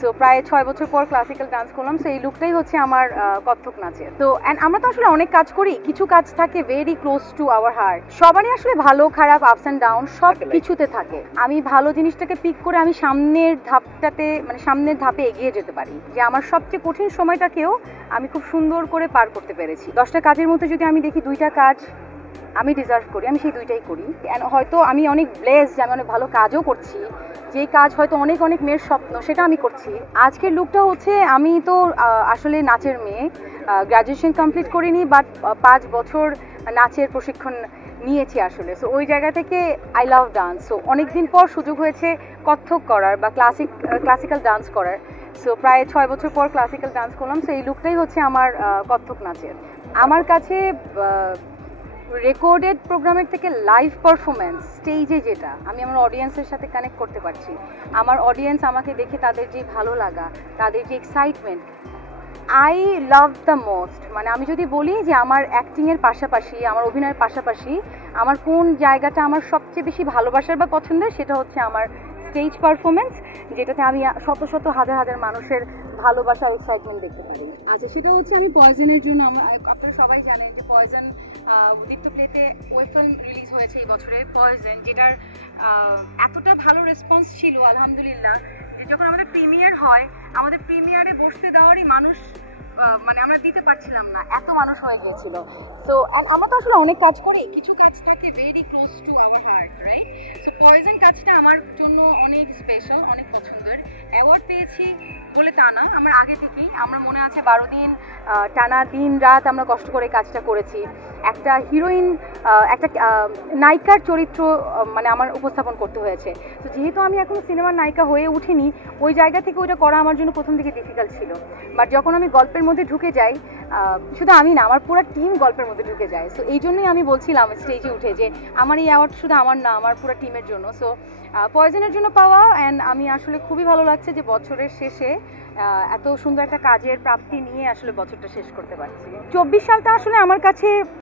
So প্রায় 6 বছর পর ক্লাসিক্যাল ডান্স করলাম। সো এই লুকটাই হচ্ছে আমার কত্থক নাচের। তো অ্যান্ড আমরা তো আসলে অনেক কাজ করি, কিছু কাজ থাকে very close to our heart. সবারই আসলে ভালো খারাপ আপস অ্যান্ড ডাউন সব কিছুতে থাকে। আমি ভালো জিনিসটাকে পিক করে আমি সামনের ধাপটাতে মানে সামনের ধাপে এগিয়ে যেতে পারি, যে আমার সবচেয়ে কঠিন সময়টাকেও আমি খুব সুন্দর করে পার করতে পেরেছি। 10টা কাজের মধ্যে যদি আমি দেখি 2টা কাজ আমি ডিজার্ভ করি, আমি সেই 2টাই করি। হয়তো আমি অনেক ব্লেসড যে আমি অনেক ভালো কাজও করছি, যেই কাজ হয়তো অনেক অনেক মেয়ের স্বপ্ন সেটা আমি করছি। আজকের লুকটা হচ্ছে, আমি তো আসলে নাচের মেয়ে, গ্র্যাজুয়েশন কমপ্লিট করিনি, বাট 5 বছর নাচের প্রশিক্ষণ নিয়েছি আসলে। সো ওই জায়গা থেকে আই লাভ ডান্স। সো অনেকদিন পর সুযোগ হয়েছে কত্থক করার বা ক্লাসিক্যাল ডান্স করার। সো প্রায় 6 বছর পর ক্লাসিক্যাল ডান্স করলাম। সো এই লুকটাই হচ্ছে আমার কত্থক নাচের। আমার কাছে রেকর্ডেড প্রোগ্রামের থেকে লাইভ পারফরমেন্স স্টেজে যেটা আমি আমার অডিয়েন্সের সাথে কানেক্ট করতে পারছি, আমার অডিয়েন্স আমাকে দেখে তাদের যে ভালো লাগা, তাদের যে excitement, I love the most. মানে আমি যদি বলি যে আমার অ্যাক্টিংয়ের পাশাপাশি, আমার অভিনয়ের পাশাপাশি আমার কোন জায়গাটা আমার সবচেয়ে বেশি ভালোবাসার বা পছন্দের, সেটা হচ্ছে আমার স্টেজ পারফরমেন্স, যেটাতে আমি শত শত হাজার হাজার মানুষের ভালোবাসার এক্সাইটমেন্ট দেখতে পারি। আচ্ছা, সেটা হচ্ছে আমি পয়জনের জন্য, আপনারা সবাই জানেন যে পয়জন দীপ্ত প্লেতে ওয়েব ফিল্ম রিলিজ হয়েছে এই বছরে, পয়জন, যেটার এতটা ভালো রেসপন্স ছিল আলহামদুলিল্লাহ, যে যখন আমাদের প্রিমিয়ার হয়, আমাদের প্রিমিয়ারে বসতে দেওয়ারই মানুষ মানে আমরা দিতে পারছিলাম না, এত মানুষ হয়ে গিয়েছিল। সো আমরা তো আসলে অনেক কাজ করি, কিছু কাজ থাকে very close to our heart, right? So poison কাজটা আমার জন্য অনেক স্পেশাল, অনেক পছন্দের। অ্যাওয়ার্ড পেয়েছি বলে তা না, আমার আগে থেকেই, আমরা মনে আছে 12 দিন টানা দিন রাত আমরা কষ্ট করে কাজটা করেছি। একটা হিরোইন, একটা নায়িকার চরিত্র মানে আমার উপস্থাপন করতে হয়েছে। তো যেহেতু আমি এখনো সিনেমার নায়িকা হয়ে উঠিনি, ওই জায়গা থেকে ওইটা করা আমার জন্য প্রথম থেকে ডিফিকাল্ট ছিল। বাট যখন আমি গল্পের মধ্যে ঢুকে যাই, শুধু আমি না, আমার পুরো টিম গল্পের মধ্যে ঢুকে যায়। সো এই জন্যই আমি বলছিলাম স্টেজে উঠে যে আমার এই অ্যাওয়ার্ড শুধু আমার না, আমার পুরো টিমের জন্য। সো পয়জনের জন্য পাওয়া, অ্যান্ড আমি আসলে খুবই ভালো লাগছে যে বছরের শেষে এত সুন্দর একটা কাজের প্রাপ্তি নিয়ে আসলে বছরটা শেষ করতে পারছি। 24 সালটা আসলে আমার কাছে